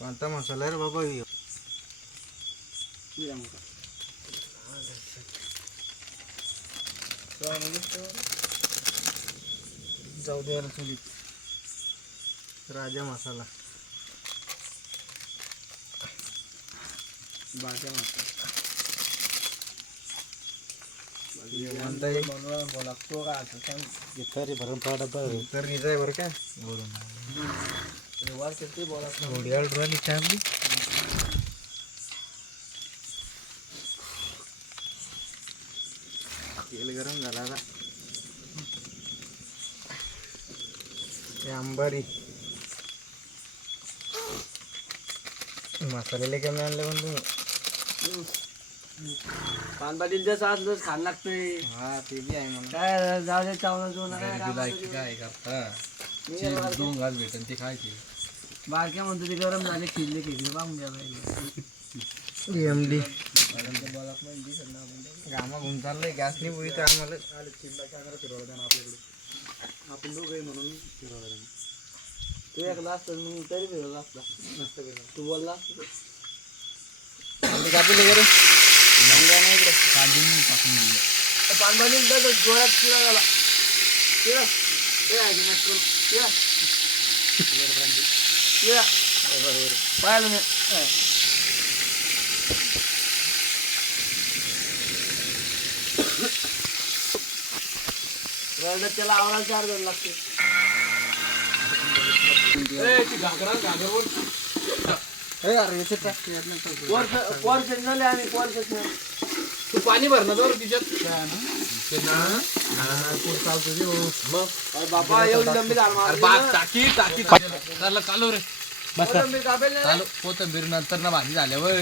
कोणता मसाला आहे रे बाबा ह्यो? जाऊ दे चुलीत. राजा मसाला, बाजा मसाला लागतो का असं सांग. तरी भरून पाडा तर निजाय बरं काय वरून वर किती बोलत घोड्याळ राहिली चांगली. तेल गरम झाला आता. ते अंबारी मसाले कमी आणले पण तुम्ही. पानपाटीलच्या साथ खायला लागतंय. हा ते बी आहे म्हणून. काय जाऊ दे चावलं जो काय करता दोन घास भेटन ते खायचे. बारक्या म्हणतो ते गरम झाले खिल्ले खिल्ले पाहून द्या पाहिजे. एमडी गामा घुम चाललंय गॅस नाही बोई तर आम्हाला आपण दोघे म्हणून तू एकला असतं मग तरी फिरवला असता. मस्त तू बोलला कापले गरम नाही इकडे कांदे नाही टाकून दिले. पानपाटील जोरात शिरा झाला. शिरा शिरा शिरा पाहिलं मी त्याला आवाज 4 जण लागते. तू पाणी भर ना तर तिच्यात बाबा एवढी लंबी टाकी टाकी त्याला चालू रे चालू कोथंबीर नंतर ना भाजी झाल्यावर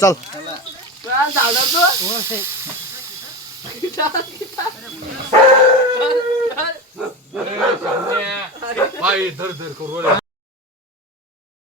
चल धर धर करू